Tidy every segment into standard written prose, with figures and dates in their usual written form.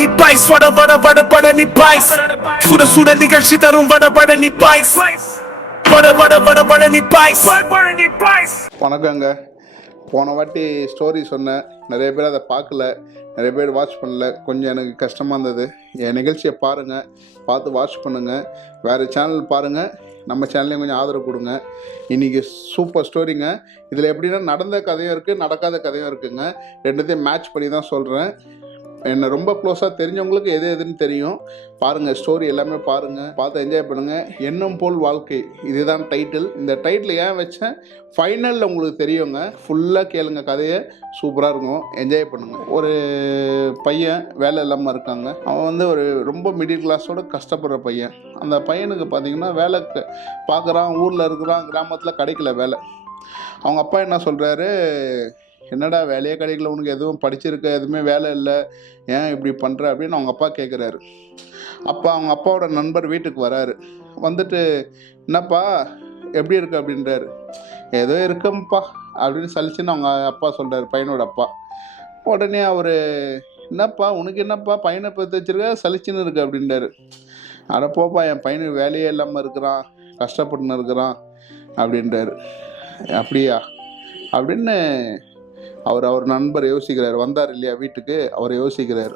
நிப்பாய்ஸ் வட வட வட வட நிப்பாய்ஸ் சுட சுட நிகழ்ச்சி தரும் வட வட நிப்பாய்ஸ் வட வட வட வட நிப்பாய்ஸ் வட நிப்பாய்ஸ். வணக்கங்க. போன வாட்டி ஸ்டோரி சொன்னேன், நிறைய பேர் அதை பார்க்கல, நிறைய பேர் வாட்ச் பண்ணல. கொஞ்சம் எனக்கு கஷ்டமாக இருந்தது. என் நிகழ்ச்சியை பாருங்கள், பார்த்து வாட்ச் பண்ணுங்கள். வேறு சேனல் பாருங்கள், நம்ம சேனல்லையும் கொஞ்சம் ஆதரவு கொடுங்க. இன்றைக்கி சூப்பர் ஸ்டோரிங்க. இதில் எப்படின்னா நடந்த கதையும் இருக்குது, நடக்காத கதையும் இருக்குதுங்க. ரெண்டுத்தையும் மேட்ச் பண்ணி தான் சொல்கிறேன். என்னை ரொம்ப க்ளோஸாக தெரிஞ்சவங்களுக்கு எது எதுன்னு தெரியும். பாருங்கள், ஸ்டோரி எல்லாமே பாருங்கள், பார்த்து என்ஜாய் பண்ணுங்கள். எண்ணம் போல் வாழ்க்கை, இதுதான் டைட்டில். இந்த டைட்டில் ஏன் வச்சேன், ஃபைனலில் உங்களுக்கு தெரியுங்க. ஃபுல்லாக கேளுங்க, கதையை சூப்பராக இருக்கும், என்ஜாய் பண்ணுங்கள். ஒரு பையன் வேலை இல்லாமல் இருக்காங்க. அவன் ஒரு ரொம்ப மிடில் கிளாஸோட கஷ்டப்படுற பையன். அந்த பையனுக்கு பார்த்திங்கன்னா வேலை பார்க்குறான், ஊரில் இருக்கிறான், கிராமத்தில் கிடைக்கல வேலை. அவங்க அப்பா என்ன சொல்கிறாரு, என்னடா வேலையே கிடைக்கல, உனக்கு எதுவும் படிச்சிருக்க, எதுவுமே வேலை இல்லை, ஏன் இப்படி பண்ணுற அப்படின்னு அவங்க அப்பா கேட்குறாரு. அப்போ அவங்க அப்பாவோட நண்பர் வீட்டுக்கு வராரு. வந்துட்டு, என்னப்பா எப்படி இருக்கு அப்படின்றாரு. ஏதோ இருக்கும்ப்பா அப்படின்னு சலிச்சுன்னு அவங்க அப்பா சொல்கிறாரு, பையனோட அப்பா. உடனே அவர், என்னப்பா உனக்கு என்னப்பா பையனை பற்றி வச்சிருக்க, சலிச்சுன்னு இருக்கு அப்படின்றாரு. அட போப்பா, என் பையனுக்கு வேலையே இல்லாமல் இருக்கிறான், கஷ்டப்பட்டுன்னு இருக்கிறான் அப்படின்றாரு. அப்படியா அப்படின்னு அவர் நண்பர் யோசிக்கிறார். வந்தார் இல்லையா வீட்டுக்கு, அவர் யோசிக்கிறார்.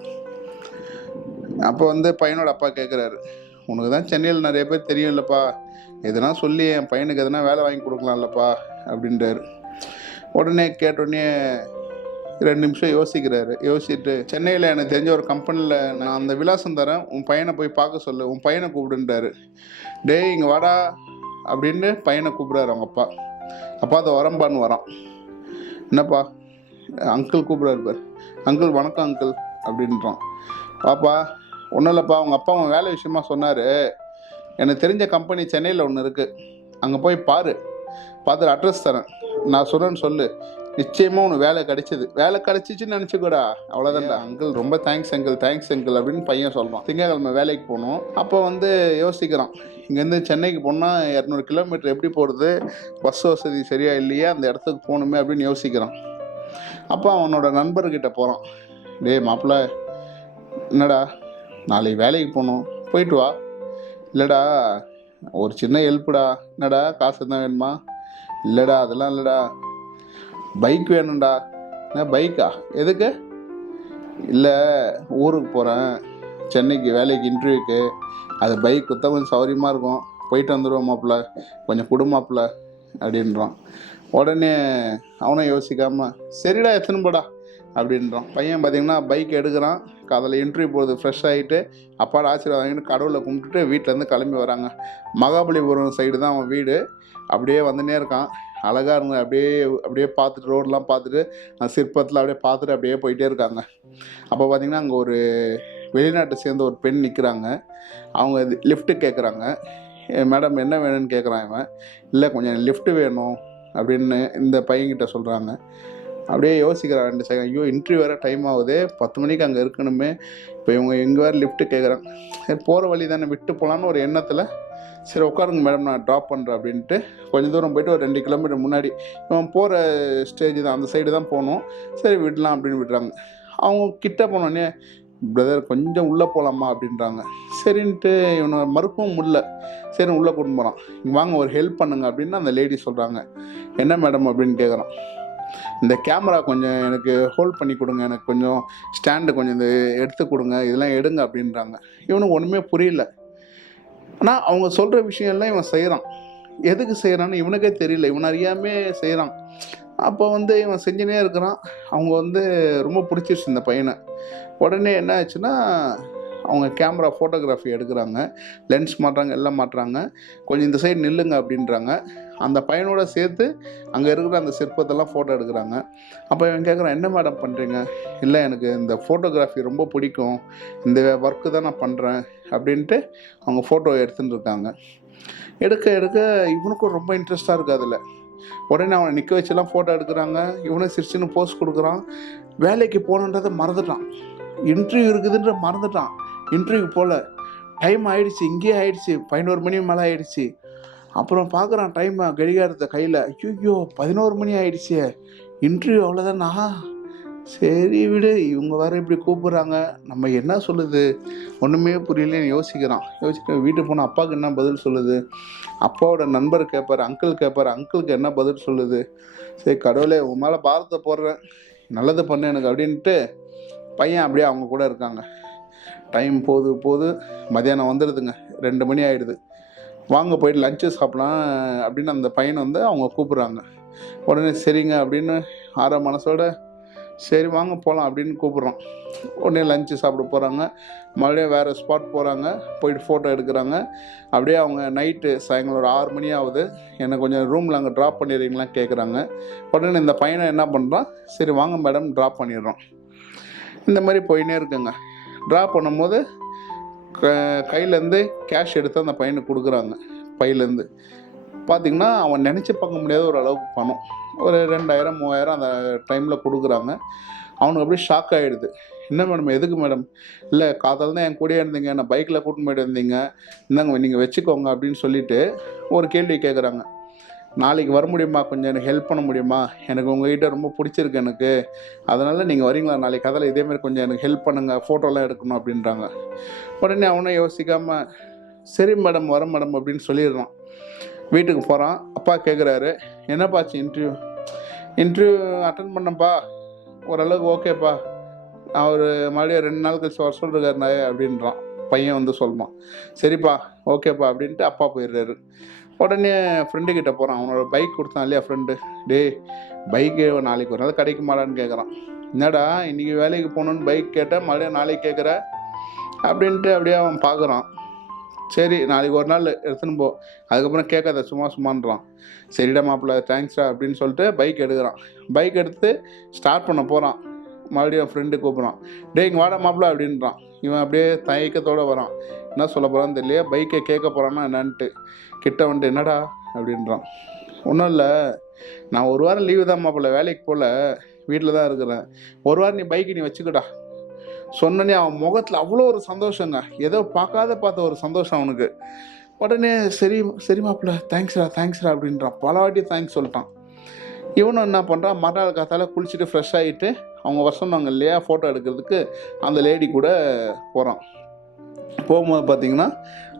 அப்போ பையனோட அப்பா கேட்குறாரு, உனக்கு தான் சென்னையில் நிறைய பேர் தெரியும் இல்லைப்பா, எதுனா சொல்லி என் பையனுக்கு எதனா வேலை வாங்கி கொடுக்கலாம்லப்பா அப்படின்றாரு. உடனே கேட்டோடனே 2 நிமிஷம் யோசிக்கிறாரு. யோசிச்சுட்டு, சென்னையில் எனக்கு தெரிஞ்ச ஒரு கம்பெனியில் நான் அந்த விலாசம் தரேன், உன் பையனை போய் பார்க்க சொல்லு, உன் பையனை கூப்பிடுன்றாரு. டேய் இங்கே வாடா அப்படின்னு பையனை கூப்பிட்றாரு அவங்க அப்பா. அப்பா அதை வரம்பான்னு வரான். என்னப்பா, அங்கிள் கூப்பிட்றாரு பார். அங்கிள் வணக்கம் அங்கிள் அப்படின்றான். பாப்பா ஒன்றும் இல்லைப்பா, அவங்க அப்பா அவன் வேலை விஷயமா சொன்னார், எனக்கு தெரிஞ்ச கம்பெனி சென்னையில் ஒன்று இருக்குது, அங்கே போய் பார்த்துட்டு அட்ரஸ் தரேன், நான் சொல்கிறேன்னு சொல்லு, நிச்சயமாக உனக்கு வேலை கிடைச்சிச்சின்னு நினச்சிக்கூடா, அவ்வளோதான்டா. அங்கிள் ரொம்ப தேங்க்ஸ் அங்கிள் அப்படின்னு பையன் சொல்கிறான். திங்கக்கிழமை வேலைக்கு போகணும். அப்போ யோசிக்கிறான், இங்கேருந்து சென்னைக்கு போனால் 200 கிலோமீட்டர் எப்படி போகிறது, பஸ் வசதி சரியாக இல்லையா, அந்த இடத்துக்கு போகணுமே அப்படின்னு யோசிக்கிறான். அப்போ அவனோட நண்பர்கிட்ட போகிறான். டேய் மாப்பிள்ளை, என்னடா நாளைக்கு வேலைக்கு போகணும், போயிட்டு வா. இல்லைடா ஒரு சின்ன ஹெல்ப்புடா. என்னடா காசு தான் வேணுமா? இல்லைடா அதெல்லாம் இல்லைடா, பைக் வேணும்டா. என்ன பைக்கா, எதுக்கு? இல்லை ஊருக்கு போகிறேன், சென்னைக்கு வேலைக்கு இன்டர்வியூக்கு, அது பைக் கொடுத்தா கொஞ்சம் சௌகரியமாக இருக்கும், போயிட்டு வந்துடுவோம் மாப்பிள்ள, கொஞ்சம் குடும்பப்பிள்ள அப்படின்றான். உடனே அவனும் யோசிக்காமல், சரிடா எத்தனை போடா அப்படின்றான். பையன் பார்த்திங்கன்னா பைக் எடுக்கிறான், அதில் இன்டர்வியூ போகிறது, ஃப்ரெஷ் ஆகிட்டு அப்பாவோட ஆசீர்வாதம் வாங்கிட்டு கடவுளை கும்பிட்டுட்டு வீட்டிலேருந்து கிளம்பி வராங்க. மகாபலிபுரம் சைடு தான் அவன் வீடு. அப்படியே வந்துனே இருக்கான், அழகாக இருங்க, அப்படியே பார்த்துட்டு ரோடெலாம் பார்த்துட்டு அந்த சிற்பத்தில் அப்படியே போயிட்டே இருக்காங்க. அப்போ பார்த்திங்கன்னா அங்கே ஒரு வெளிநாட்டை சேர்ந்த ஒரு பெண் நிற்கிறாங்க. அவங்க லிஃப்ட்டு கேட்குறாங்க. மேடம் என்ன வேணும்னு கேட்குறான் இவன். இல்லை கொஞ்சம் லிஃப்ட்டு வேணும் அப்படின்னு இந்த பையன்கிட்ட சொல்கிறாங்க. அப்படியே யோசிக்கிறான் 2 செகண்ட். ஐயோ இன்டர்வியூ வேறு டைம் ஆகுது, 10 மணிக்கு அங்கே இருக்கணுமே, இப்போ இவங்க எங்கே வேறு லிஃப்ட்டு கேட்குறாங்க. சரி போகிற வழி தானே விட்டு போகலான்னு ஒரு எண்ணத்தில், சரி உட்காருங்க மேடம் நான் ட்ராப் பண்ணுறேன் அப்படின்ட்டு கொஞ்சம் தூரம் போய்ட்டு ஒரு 2 கிலோமீட்டர் முன்னாடி இவன் போகிற ஸ்டேஜ் தான், அந்த சைடு தான் போகணும், சரி விடலாம் அப்படின்னு விடுறாங்க. அவங்க கிட்ட போனோடனே, பிரதர் கொஞ்சம் உள்ளே போகலாமா அப்படின்றாங்க. சரின்ட்டு இவனை மறுக்கவும் முடியல. சரி உள்ளே கொண்டு போகிறான். இங்கே வாங்க ஒரு ஹெல்ப் பண்ணுங்க அப்படின்னு அந்த லேடி சொல்கிறாங்க. என்ன மேடம் அப்படின்னு கேட்குறான். இந்த கேமரா கொஞ்சம் எனக்கு ஹோல்ட் பண்ணி கொடுங்க, எனக்கு கொஞ்சம் ஸ்டாண்டு கொஞ்சம் இந்த எடுத்து கொடுங்க, இதெல்லாம் எடுங்க அப்படின்றாங்க. இவனுக்கு ஒன்றுமே புரியல. ஆனால் அவங்க சொல்கிற விஷயம்லாம் இவன் செய்கிறான். எதுக்கு செய்கிறான்னு இவனுக்கே தெரியல, இவன் அறியாமல் செய்கிறான். அப்போ இவன் செஞ்சுனே இருக்கிறான். அவங்க ரொம்ப பிடிச்சிருச்சு இந்த பையனை. உடனே என்ன ஆச்சுன்னா, அவங்க கேமரா ஃபோட்டோகிராஃபி எடுக்கிறாங்க, லென்ஸ் மாட்டுறாங்க, எல்லாம் மாட்டுறாங்க. கொஞ்சம் இந்த சைடு நில்லுங்க அப்படின்றாங்க. அந்த பையனோட சேர்த்து அங்கே இருக்கிற அந்த சிற்பத்தெல்லாம் ஃபோட்டோ எடுக்கிறாங்க. அப்போ இவன் கேட்குறான், என்ன மேடம் பண்ணுறீங்க? இல்லை எனக்கு இந்த ஃபோட்டோகிராஃபி ரொம்ப பிடிக்கும், இந்த ஒர்க்கு தான் நான் பண்ணுறேன் அப்படின்ட்டு அவங்க ஃபோட்டோ எடுத்துகிட்டு இருக்காங்க. எடுக்க இவனுக்கும் ரொம்ப இன்ட்ரெஸ்டாக இருக்குது அதில். உடனே அவனை நிற்க வச்செல்லாம் ஃபோட்டோ எடுக்கிறாங்க. இவனை சிரிச்சுன்னு போஸ்ட் கொடுக்குறான். வேலைக்கு போகணுன்றதை மறந்துட்டான், இன்டர்வியூ இருக்குதுன்ற மறந்துட்டான். இன்டர்வியூ போல் டைம் ஆகிடுச்சு, இங்கேயே ஆகிடுச்சு, 11 மணி மேலே ஆகிடுச்சு. அப்புறம் பார்க்குறான் டைமை, கடிகாரத்தை கையில், ஐயோ 11 மணி ஆகிடுச்சு, இன்டர்வியூ அவ்வளோதானா, சரி விடு, இவங்க வேற இப்படி கூப்பிட்றாங்க, நம்ம என்ன சொல்லுது ஒன்றுமே புரியலன்னு யோசிச்சுட்டு வீட்டுக்கு போனால் அப்பாவுக்கு என்ன பதில் சொல்லுது, அப்பாவோட நண்பர் கேட்பார், அங்கிள் கேட்பார், அங்கிளுக்கு என்ன பதில் சொல்லுது. சரி கடவுளே உன் மேலே பாரத்தை போடுறேன், நல்லது பண்ணு எனக்கு அப்படின்ட்டு பையன் அப்படியே அவங்க கூட இருக்காங்க. டைம் போது மதியானம் வந்துடுதுங்க, 2 மணி ஆகிடுது. வாங்க போயிட்டு லஞ்சு சாப்பிட்லாம் அப்படின்னு அந்த பையனை வந்து அவங்க கூப்பிட்றாங்க. உடனே சரிங்க அப்படின்னு ஆற மனசோட சரி வாங்க போகலாம் அப்படின்னு கூப்பிட்றோம். உடனே லஞ்சு சாப்பிட போகிறாங்க, மறுபடியும் வேறு ஸ்பாட் போகிறாங்க, போயிட்டு ஃபோட்டோ எடுக்கிறாங்க. அப்படியே அவங்க நைட்டு சாயங்காலம் ஒரு 6 மணி ஆகுது, என்னை கொஞ்சம் ரூமில் அங்கே ட்ராப் பண்ணிடுறீங்களா கேட்குறாங்க. உடனே இந்த பையனை என்ன பண்ணுறான், சரி வாங்க மேடம் ட்ராப் பண்ணிடுறோம். இந்த மாதிரி போயின்னே இருக்குங்க. ட்ராப் பண்ணும்போது கையிலேருந்து கேஷ் எடுத்து அந்த பையனுக்கு கொடுக்குறாங்க. பையிலேருந்து பார்த்திங்கன்னா அவன் நினச்சி பார்க்க முடியாத ஒரு அளவுக்கு பணம், ஒரு 2000 3000 அந்த டைமில் கொடுக்குறாங்க. அவனுக்கு அப்படியே ஷாக் ஆகிடுது. என்ன மேடம் எதுக்கு மேடம், இல்லை காத்தால் தான் என் கூடயே இருந்தீங்க, நான் பைக்கில் கூட்டின்னு போய்ட்டு இருந்தீங்க, இந்தாங்க நீங்கள் வச்சுக்கோங்க அப்படின்னு சொல்லிவிட்டு ஒரு கேள்வி கேட்குறாங்க. நாளைக்கு வர முடியுமா, கொஞ்சம் எனக்கு ஹெல்ப் பண்ண முடியுமா, எனக்கு உங்கள்கிட்ட ரொம்ப பிடிச்சிருக்கு எனக்கு, அதனால் நீங்கள் வரீங்களா நாளைக்கு கதையில் இதேமாதிரி கொஞ்சம் எனக்கு ஹெல்ப் பண்ணுங்கள், ஃபோட்டோலாம் எடுக்கணும் அப்படின்றாங்க. உடனே அவனை யோசிக்காமல் சரி மேடம் வரேன் மேடம் அப்படின்னு சொல்லிடுறான். வீட்டுக்கு போகிறான். அப்பா கேட்குறாரு, என்னப்பாச்சு இன்டர்வியூ அட்டன் பண்ணப்பா, ஓரளவுக்கு ஓகேப்பா, அவர் மறுபடியும் 2 நாள் கழிச்சு வர சொல்லிருக்காருண்ணா அப்படின்றான். பையன் வந்து சொல்லுவான், சரிப்பா ஓகேப்பா அப்படின்ட்டு அப்பா போயிடுறாரு. உடனே ஃப்ரெண்டுக்கிட்ட போகிறான். அவனோட பைக் கொடுத்தான் இல்லையா ஃப்ரெண்டு, பைக்கு நாளைக்கு ஒரு நாள் கிடைக்குமாடான்னு கேட்குறான். என்னடா இன்றைக்கி வேலைக்கு போகணுன்னு பைக் கேட்டேன், மறுபடியும் நாளைக்கு கேட்குற அப்படின்ட்டு அப்படியே அவன் பார்க்குறான். சரி நாளைக்கு ஒரு நாள் எடுத்துன்னு போ, அதுக்கப்புறம் கேட்காத சும்மான்றான். சரிடா மாப்பிள்ள தேங்க்ஸ்டா அப்படின்னு சொல்லிட்டு பைக் எடுக்கிறான். பைக் எடுத்து ஸ்டார்ட் பண்ண போகிறான். மறுபடியும் ஃப்ரெண்டு கூப்பிட்றான், இங்கே வாடா மாப்பிள்ள அப்படின்றான். இவன் அப்படியே தயக்கத்தோடு வரான். என்ன சொல்ல போகிறான்னு தெரியல, பைக்கை கேட்க போகிறான்னா என்னன்ட்டு கிட்ட வந்துட்டு என்னடா அப்படின்றான். ஒன்றும் இல்லை, நான் ஒரு வாரம் லீவு தான் மாப்பிள்ள, வேலைக்கு போகல, வீட்டில் தான் இருக்கிறேன், ஒரு வாரம் நீ பைக்கு நீ வச்சுக்கடா சொன்னனே. அவன் முகத்தில் அவ்வளோ ஒரு சந்தோஷங்க, ஏதோ பார்த்த ஒரு சந்தோஷம் அவனுக்கு. உடனே சரி மாப்பிள்ள தேங்க்ஸ்ரா அப்படின்றான். பல வாட்டி தேங்க்ஸ் சொல்லிட்டான். இவனும் என்ன பண்ணுறான், மறுநாள் காத்தால குளிச்சுட்டு ஃப்ரெஷ் ஆகிட்டு அவங்க வர சொன்னாங்க இல்லையா ஃபோட்டோ எடுக்கிறதுக்கு, அந்த லேடி கூட போகிறான். போகும்போது பார்த்திங்கன்னா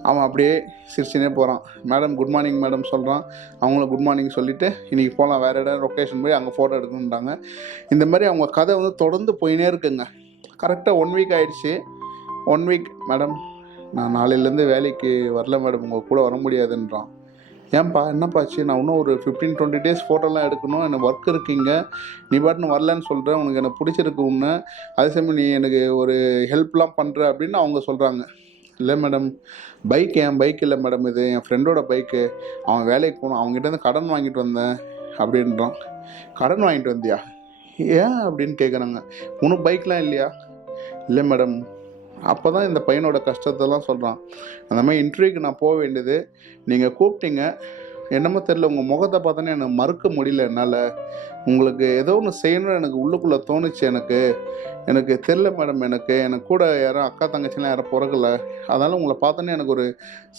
அவன் அப்படியே சிரிச்சுனே போகிறான். மேடம் குட் மார்னிங் மேடம் சொல்கிறான். அவங்களும் குட் மார்னிங் சொல்லிவிட்டு இன்றைக்கி போகலாம், வேறு இடம் லொக்கேஷன் போய் அங்கே ஃபோட்டோ எடுக்கணுன்றாங்க. இந்த மாதிரி அவங்க கதை வந்து தொடர்ந்து போயினே இருக்குங்க. கரெக்டாக 1 வீக் ஆகிடுச்சு. 1 வீக் மேடம் நான் நாளையிலேருந்து வேலைக்கு வரல மேடம், உங்கள் கூட வர முடியாதுன்றான். ஏன்பா என்னப்பாச்சு, நான் இன்னும் ஒரு 15-20 டேஸ் ஃபோட்டோலாம் எடுக்கணும், எனக்கு ஒர்க் இருக்குங்க, நீ பாட்டுன்னு வரலன்னு சொல்கிறேன், உனக்கு எனக்கு பிடிச்சிருக்கு உன்னை, அதே சமயம் நீ எனக்கு ஒரு ஹெல்ப்லாம் பண்ணுற அப்படின்னு அவங்க சொல்கிறாங்க. இல்லை மேடம் என் பைக் இல்லை மேடம், இது என் ஃப்ரெண்டோட பைக்கு, அவன் வேலைக்கு போகணும், அவங்ககிட்டருந்து கடன் வாங்கிட்டு வந்தேன் அப்படின்றான். கடன் வாங்கிட்டு வந்தியா, ஏன் அப்படின்னு கேட்குறாங்க. உனக்கு பைக்லாம் இல்லையா, இல்லை மேடம். அப்போ தான் இந்த பையனோட கஷ்டத்தெல்லாம் சொல்கிறான். அந்த மாதிரி இன்டர்வியூக்கு நான் போக வேண்டியது, நீங்கள் கூப்பிட்டீங்க, என்னமோ தெரில உங்கள் முகத்தை பார்த்தோன்னே எனக்கு மறுக்க முடியல என்னால், உங்களுக்கு ஏதோ ஒன்று செய்யணும்னு எனக்கு உள்ளுக்குள்ளே தோணுச்சு, எனக்கு தெரில மேடம், எனக்கு கூட யாரும் அக்கா தங்கச்சிலாம் யாரும் பிறக்கலை, அதனால் உங்களை பார்த்தோன்னே எனக்கு ஒரு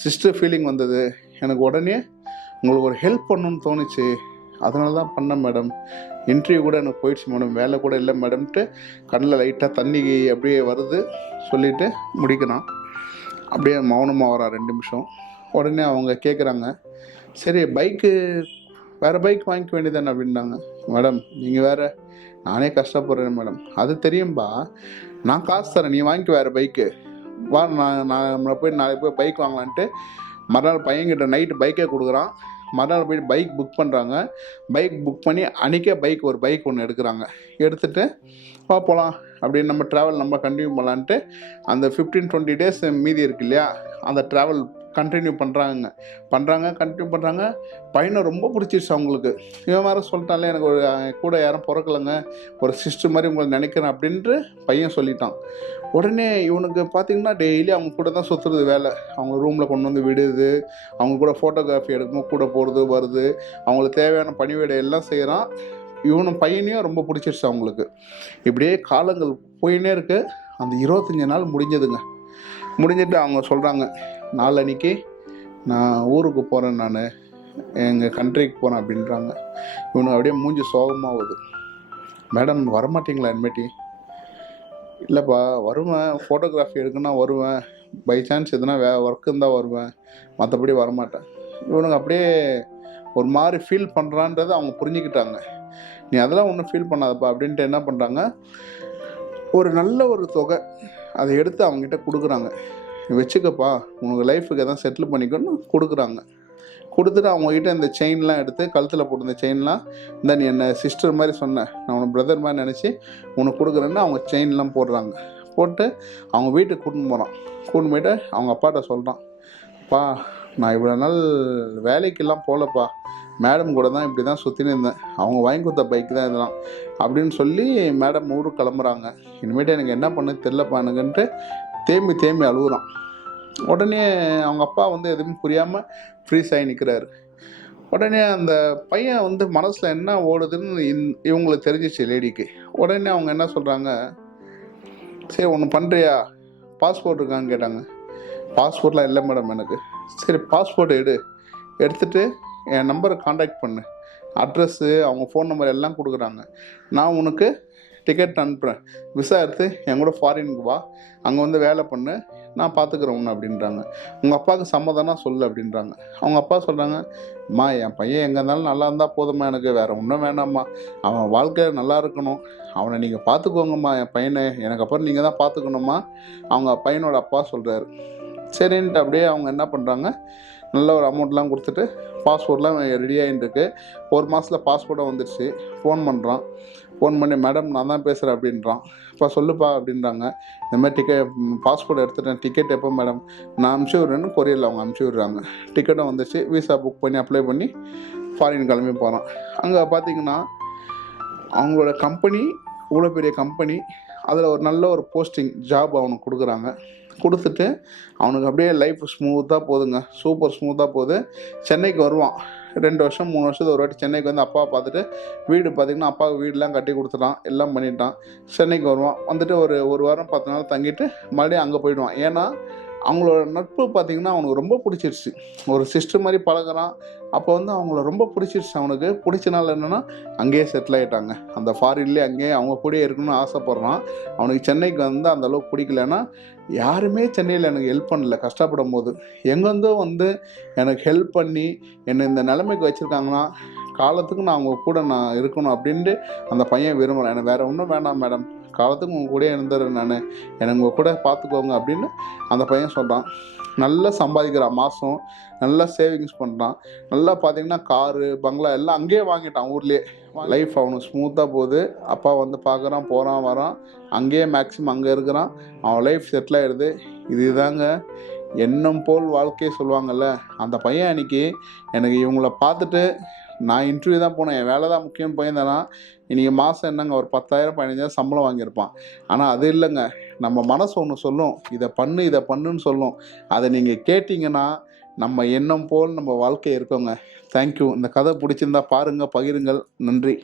சிஸ்டர் ஃபீலிங் வந்தது, எனக்கு உடனே உங்களுக்கு ஒரு ஹெல்ப் பண்ணணுன்னு தோணுச்சு, அதனால தான் பண்ணேன் மேடம், இன்டர்வியூ கூட எனக்கு போயிடுச்சு மேடம், வேலை கூட இல்லை மேடம்ட்டு கண்ணில் லைட்டாக தண்ணி அப்படியே வருது சொல்லிவிட்டு முடிக்கிறான். அப்படியே மௌனமாக வரான் 2 நிமிஷம். உடனே அவங்க கேட்குறாங்க, சரி வேறு பைக் வாங்கிக்க வேண்டியதானே அப்படின்றாங்க. மேடம் நீங்கள் வேறு, நானே கஷ்டப்படுறேன் மேடம், அது தெரியும்பா, நான் காசு தரேன், நீ வாங்கிக்க வேறு பைக்கு வா, நம்மளை போய் நாளைக்கு போய் பைக் வாங்கலான்ட்டு மறுநாள் பையன்கிட்ட நைட்டு பைக்கே கொடுக்குறான். மறுநாள் போய்ட்டு பைக் புக் பண்ணுறாங்க. பைக் புக் பண்ணி அன்றைக்கே ஒரு பைக் ஒன்று எடுக்கிறாங்க. எடுத்துகிட்டு போகலாம் அப்படின்னு நம்ம ட்ராவல் நம்ம கண்டினியூ பண்ணலான்ட்டு அந்த 15-20 டேஸ் மீதி இருக்கு இல்லையா, அந்த ட்ராவல் கண்டினியூ கண்டினியூ பண்ணுறாங்க. பையனை ரொம்ப பிடிச்சிருச்சு அவங்களுக்கு. இவன் வேறு சொல்லிட்டாலே எனக்கு ஒரு கூட யாரும் பிறக்கலைங்க, ஒரு சிஸ்டர் மாதிரி உங்களை நினைக்கிறேன் அப்படின்ட்டு பையன் சொல்லிட்டான். உடனே இவனுக்கு பார்த்திங்கன்னா டெய்லி அவங்க கூட தான் சுற்றுறது வேலை. அவங்க ரூமில் கொண்டு வந்து விடுது, அவங்க கூட ஃபோட்டோகிராஃபி எடுக்கும்போது கூட போகிறது வருது, அவங்களுக்கு தேவையான பணிவிடை எல்லாம் செய்கிறான். இவனும் பையனையும் ரொம்ப பிடிச்சிருச்சு அவங்களுக்கு. இப்படியே காலங்கள் போயின்னே இருக்குது. அந்த 25 நாள் முடிஞ்சதுங்க. முடிஞ்சிட்டு அவங்க சொல்கிறாங்க, நாளன்னைக்கு நான் ஊருக்கு போகிறேன், நான் எங்கள் கண்ட்ரிக்கு போகிறேன் அப்படின்றாங்க. இவனுக்கு அப்படியே மூஞ்சி சோகமாகுது. மேடம் வரமாட்டீங்களா இனிமேட்டி? இல்லைப்பா வருவேன், ஃபோட்டோகிராஃபி எடுக்கணும்னா வருவேன், பை சான்ஸ் எதுனா ஒர்க் இருந்தால் வருவேன், மற்றபடி வரமாட்டேன். இவனுங்க அப்படியே ஒரு மாதிரி ஃபீல் பண்ணுறான்றதை அவங்க புரிஞ்சுக்கிட்டாங்க. நீ அதெல்லாம் ஒன்றும் ஃபீல் பண்ணாதப்பா அப்படின்ட்டு என்ன பண்ணுறாங்க, ஒரு நல்ல ஒரு தொகை அதை எடுத்து அவங்ககிட்ட கொடுக்குறாங்க. நீ வச்சுக்கப்பா, உனக்கு லைஃபுக்கு எதாவது செட்டில் பண்ணிக்கணும்னு கொடுக்குறாங்க. கொடுத்துட்டு அவங்ககிட்ட இந்த செயின்லாம் எடுத்து கழுத்தில் போட்டிருந்த செயின்லாம், இந்த நீ என்ன சிஸ்டர் மாதிரி சொன்னேன், நான் உனக்கு பிரதர் மாதிரி நினச்சி உனக்கு கொடுக்குறேன்னு அவங்க செயின்லாம் போடுறாங்க. போட்டு அவங்க வீட்டுக்கு கூட்டின்னு போகிறான். கூட்டின்னு போயிட்டு அவங்க அப்பாட்ட சொல்கிறான், அப்பா நான் இவ்வளோ நாள் வேலைக்கெல்லாம் போகலப்பா, மேடம் கூட தான் இப்படி தான் சுற்றின்னு இருந்தேன், அவங்க வாங்கி கொடுத்த பைக் தான் இதெல்லாம் அப்படின்னு சொல்லி மேடம் ஊருக்கு கிளம்புறாங்க. இனிமேட்டு எனக்கு என்ன பண்ண தெரிலப்பா எனக்குன்ட்டு தேம்பி தேம்பி அழுகுறான். உடனே அவங்க அப்பா வந்து எதுவுமே புரியாமல் ஃப்ரீஸ் ஆகி நிற்கிறாரு. உடனே அந்த பையன் வந்து மனசில் என்ன ஓடுதுன்னு இவங்களுக்கு தெரிஞ்சிச்சு லேடிக்கு. உடனே அவங்க என்ன சொல்கிறாங்க, சரி ஒன்று பண்ணுறியா, பாஸ்போர்ட் இருக்கான்னு கேட்டாங்க. பாஸ்போர்ட்லாம் இல்லை மேடம் எனக்கு. சரி பாஸ்போர்ட் எடுத்துகிட்டு என் நம்பரை காண்டாக்ட் பண்ணு, அட்ரஸ்ஸு அவங்க ஃபோன் நம்பர் எல்லாம் கொடுக்குறாங்க, நான் உனக்கு டிக்கெட் அனுப்புகிறேன், விசா எடுத்து என் கூட ஃபாரினுக்கு வா, அங்கே வந்து வேலை பண்ணு, நான் பார்த்துக்குறேன் ஒன்று அப்படின்றாங்க. உங்கள் அப்பாவுக்கு சம்மதம்னா சொல்லு அப்படின்றாங்க. அவங்க அப்பா சொல்கிறாங்க, அம்மா என் பையன் எங்கே இருந்தாலும் நல்லா இருந்தால் போதும்மா, எனக்கு வேறு ஒன்றும் வேணாம்மா, அவன் வாழ்க்கை நல்லா இருக்கணும், அவனை நீங்கள் பார்த்துக்கோங்கம்மா, என் பையனை எனக்கு அப்புறம் நீங்கள் தான் பார்த்துக்கணும்மா, அவங்க பையனோட அப்பா சொல்கிறாரு. சரின்ட்டு அப்படியே அவங்க என்ன பண்ணுறாங்க, நல்ல ஒரு அமௌண்ட்லாம் கொடுத்துட்டு பாஸ்போர்ட்லாம் ரெடி ஆகிட்டுருக்கு. 1 மாதத்தில் பாஸ்போர்ட்டாக வந்துடுச்சு. ஃபோன் பண்ணுறான். ஃபோன் பண்ணி மேடம் நான் தான் பேசுகிறேன் அப்படின்றான். இப்போ சொல்லுப்பா அப்படின்றாங்க. இந்த மாதிரி பாஸ்போர்ட் எடுத்துட்டேன், டிக்கெட் எப்போ மேடம், நான் அனுப்பிச்சி விட்றேன்னு கொரியரில் அவங்க அனுப்பிச்சி விட்றாங்க. டிக்கெட்டும் வந்துச்சு, விசா புக் பண்ணி அப்ளை பண்ணி ஃபாரின் கிளம்பி போகிறான். அங்கே பார்த்தீங்கன்னா அவங்களோட கம்பெனி இவ்வளோ பெரிய கம்பெனி, அதில் ஒரு நல்ல ஒரு போஸ்டிங் ஜாப் அவனுக்கு கொடுக்குறாங்க. கொடுத்துட்டு அவனுக்கு அப்படியே லைஃப் ஸ்மூத்தாக போகுதுங்க, சூப்பர் ஸ்மூத்தாக போகுது. சென்னைக்கு வருவான். 2 வருஷம் 3 வருஷத்துக்கு ஒரு வாட்டி சென்னைக்கு வந்து அப்பாவை பார்த்துட்டு, வீடு பார்த்திங்கன்னா அப்பாவுக்கு வீடெலாம் கட்டி கொடுத்துட்டான், எல்லாம் பண்ணிட்டான். சென்னைக்கு வருவான். வந்துட்டு ஒரு வாரம் 10 நாள் தங்கிட்டு மறுபடியும் அங்கே போயிடுவான். ஏன்னா அவங்களோட நட்பு பார்த்திங்கன்னா அவனுக்கு ரொம்ப பிடிச்சிருச்சு. ஒரு சிஸ்டர் மாதிரி பழகுறான். அப்போ வந்து அவங்கள ரொம்ப பிடிச்சிருச்சு. அவனுக்கு பிடிச்சனால என்னென்னா அங்கேயே செட்டில் ஆகிட்டாங்க, அந்த ஃபாரின்லேயே அங்கேயே அவங்க கூடயே இருக்கணும்னு ஆசைப்பட்றான். அவனுக்கு சென்னைக்கு வந்து அந்த அளவுக்கு பிடிக்கலன்னா, யாருமே சென்னையில் எனக்கு ஹெல்ப் பண்ணல கஷ்டப்படும் போது, எங்கேருந்தோ வந்து எனக்கு ஹெல்ப் பண்ணி என்னை இந்த நிலைமைக்கு வச்சுருக்காங்கன்னா காலத்துக்கு நான் அவங்க கூட நான் இருக்கணும் அப்படின்ட்டு அந்த பையன் விரும்புகிறேன். எனக்கு வேறு ஒன்றும் வேண்டாம் மேடம், காலத்துக்கு உங்கள் கூட இருந்துடுறேன் நான், எனக்கு உங்கள் கூட பார்த்துக்கோங்க அப்படின்னு அந்த பையன் சொல்கிறான். நல்லா சம்பாதிக்கிறான், மாதம் நல்லா சேவிங்ஸ் பண்ணுறான். நல்லா பார்த்தீங்கன்னா காரு பங்களா எல்லாம் அங்கேயே வாங்கிட்டான் ஊர்லேயே. லைஃப் அவனுக்கு ஸ்மூத்தாக போகுது. அப்பா வந்து பார்க்குறான், போகிறான் வரான், அங்கேயே மேக்ஸிமம் அங்கே இருக்கிறான். அவன் லைஃப் செட்டில் ஆகிடுது. இதுதாங்க எண்ணம் போல் வாழ்க்கையை சொல்லுவாங்கள்ல, அந்த பையன் அன்றைக்கி எனக்கு இவங்கள பார்த்துட்டு நான் இன்டர்வியூ தான் போனேன், என் வேலை தான் முக்கியம் போயிருந்தேன்னா இன்றைக்கி மாதம் என்னங்க ஒரு 10,000 15,000 சம்பளம் வாங்கியிருப்பான். ஆனால் அது இல்லைங்க, நம்ம மனசு ஒன்று சொல்லும், இதை பண்ணுன்னு சொல்லும். அதை நீங்கள் கேட்டிங்கன்னா நம்ம எண்ணம் போல் நம்ம வாழ்க்கை இருக்கோங்க. தேங்க்யூ. இந்த கதை பிடிச்சிருந்தா பாருங்கள், பகிருங்கள். நன்றி.